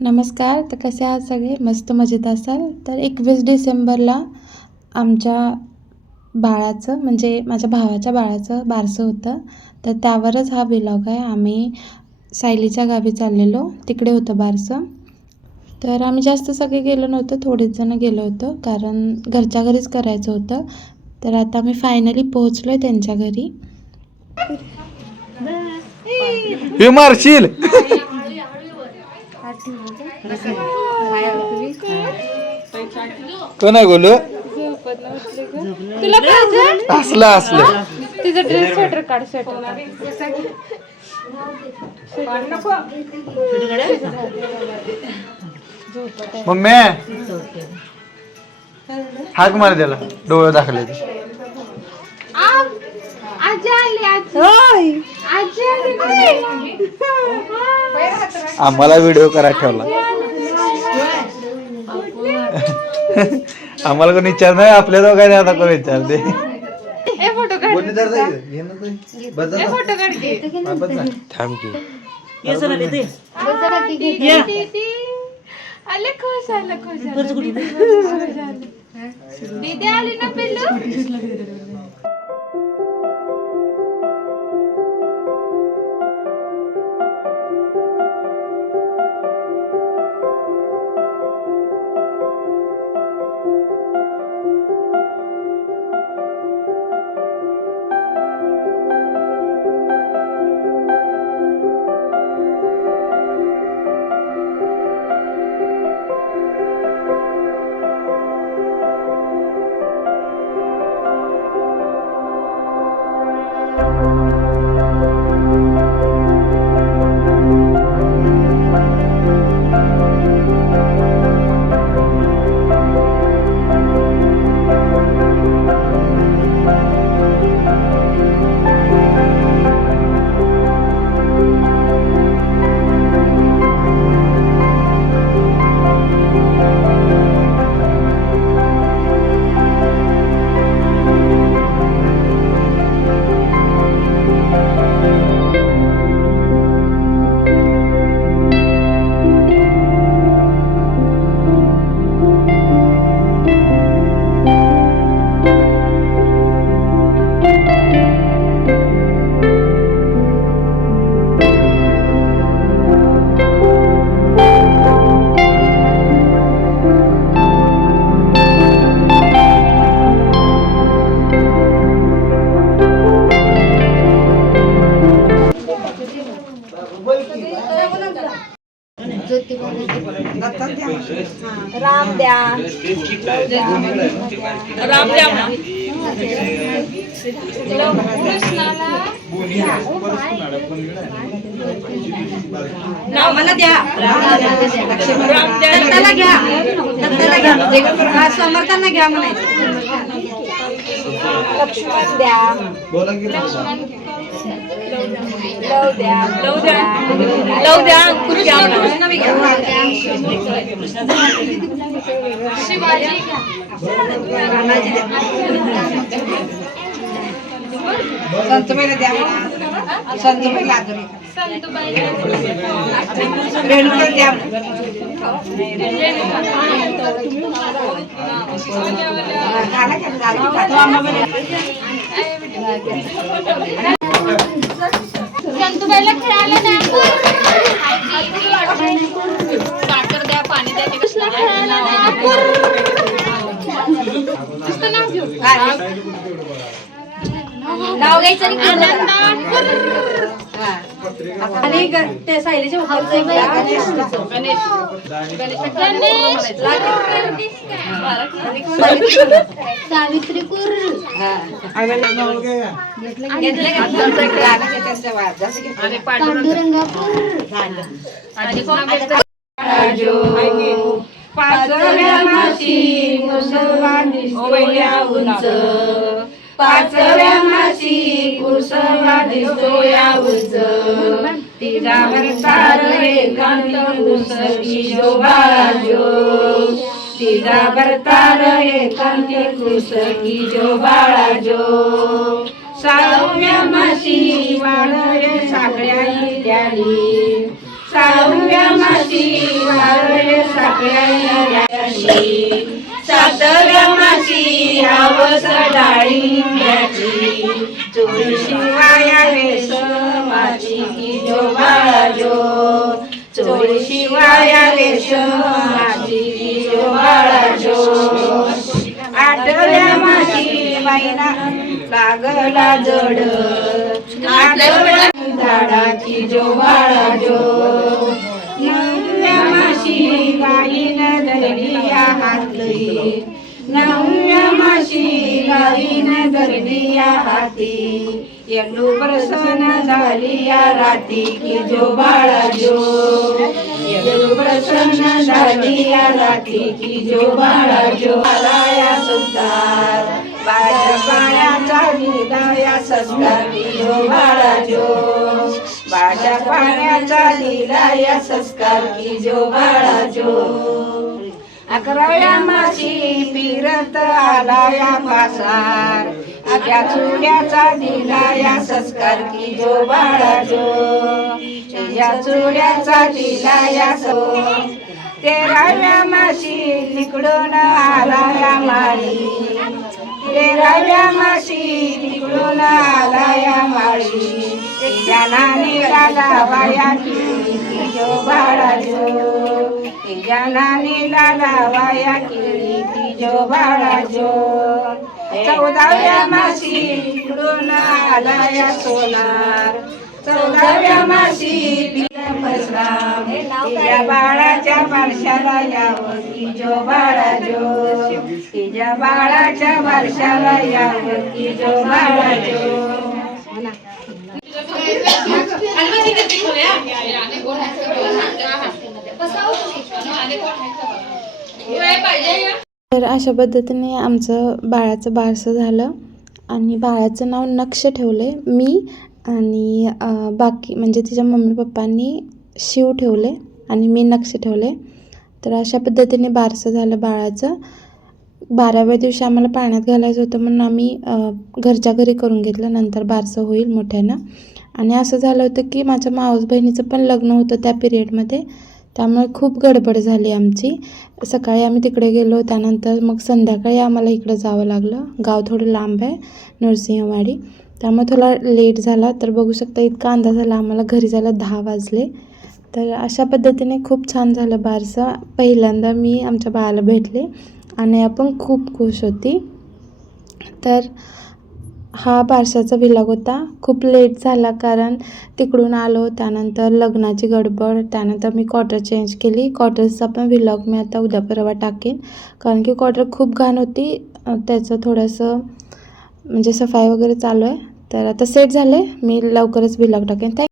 नमस्कार तर कसे आहात सगळे? मस्त मजेत असाल? तर एकवीस डिसेंबरला आमच्या बाळाचं म्हणजे माझ्या भावाच्या बाळाचं बारसं होतं. तर त्यावरच हा विलॉग आहे. आम्ही सायलीच्या गावी चाललेलो. तिकडे होतं बारसं. तर आम्ही जास्त सगळे गेलो नव्हतो. थोडेच जण गेलो होतो. कारण घरच्या घरीच करायचं होतं. तर आता आम्ही फायनली पोहोचलो आहे त्यांच्या घरी. मारशील? कोण आहे गोलू? असलं असलं. तिचा ड्रेस स्वेटर काढ स्वेटर मम्मी हाक मार त्याला. डोळे दाखले आम्हाला व्हिडिओ करा ठेवला. आम्हाला कोणी विचार नाही आपल्या दोघांनी आता कोण विचारते. थांब की. आले खुश आलं खुश आलं. दीदी आली ना पिल्लू? मला द्या. दत्ताला घ्या. दत्ताला घ्या. म्हणजे समर्थांना घ्या म्हणायचं. लक्ष्मण द्या. संतबाईला द्या आदर संतूबाई रेणुका द्या झाला का? झाला का? संतूबाईला खेळायला द्या साखर द्या पाणी द्या कसला खेळायला नाव घेऊ नाव घ्यायचं आणि हा. ते. गणेश सावित्री कुर हा. पांडुरंगापूर पाचव्या मासी कुसवा दिसतोया उंच पाचव्या मासी कुसवा दिसतोया उच तिचा भरतार एकांत कुसकी जोबाजो तिचा भरतार एकांत कुसकी जो. बाळाजो सहाव्या मासी वाळ साखळ्या द्याली सहाव्या मासी वाळ सातव्या सातव्यामाशी आवस डाळिंब्याची चोरी शिवाया रेशमाची की जो बाळाजो. चोरी शिवाया रेशमाची की जो बाळाजो. आठव्या मासी बाईना लागला जड. आठव्या झाडाची जो बाळाजो. घेतली नवव्या माशी गाईन धरली या हाती. येल्लू प्रसन्न झाली या राती की जो बाळा जो. प्रसन्न झाली या राती की जो बाळा जो. आला या सुतार बाळा बाळाचा दिला या संस्कार की जो बाळा जो. बाळा पाण्याचा लिला या संस्कार की जो बाळा जो. अकराव्या माशी फिरत आला या पासार. आपल्या चुड्याचा दिला या संस्कार की जो बाळा जो. या चुड्याचा दिला या सो. तेराव्या माशी निकडून आला या माळी. तेराव्या माशी निकडून आला या माळी. ज्ञानाने लावाया की जो बाळा जो ज्ञानाने लावाया केली ती जो बाळा जो चौदाव्या माशी या सोनार चौदाव्या माशी पिल्या फसला तिच्या बाळाच्या बारशाला यावं की जो बाळा जो तिच्या बाळाच्या बारशाला यावं की जो बाळा जो तर अशा पद्धतीने आमचं बाळाचं बारसं झालं आणि बाळाचं नाव नक्ष ठेवले मी आणि बाकी म्हणजे तिच्या मम्मी पप्पांनी शिव ठेवले आणि मी नक्ष ठेवले तर अशा पद्धतीने बारसं झालं बाळाचं. बाराव्या दिवशी आम्हाला पाण्यात घालायचं होतं म्हणून आम्ही घरच्या घरी करून घेतलं. नंतर बारसं होईल मोठ्यानं. आणि असं झालं होतं की माझ्या मावस बहिणीचं पण लग्न होतं त्या पिरियडमध्ये त्यामुळे खूप गडबड झाली आमची. सकाळी आम्ही तिकडे गेलो त्यानंतर मग संध्याकाळी आम्हाला इकडं जावं लागलं. गाव थोडं लांब आहे नरसिंहवाडी. त्यामुळे थोडा लेट झाला तर बघू शकता इतका अंदाज झाला आम्हाला घरी जायला दहा वाजले. तर अशा पद्धतीने खूप छान झालं बारसं. पहिल्यांदा मी आमच्या बाळाला भेटले आणि आपण खूप खुश होती. तर हा बारशाचा विलॉग होता. खूप लेट झाला कारण तिकडून आलो त्यानंतर लग्नाची गडबड त्यानंतर मी क्वार्टर चेंज केली. क्वार्टर्सचा पण विलॉग मी आता उद्या परवा टाकेन. कारण की क्वार्टर खूप घाण होती. त्याचं थोडंसं म्हणजे सफाई वगैरे चालू आहे. तर आता सेट झालं आहे मी लवकरच विलॉग टाकेन. थँक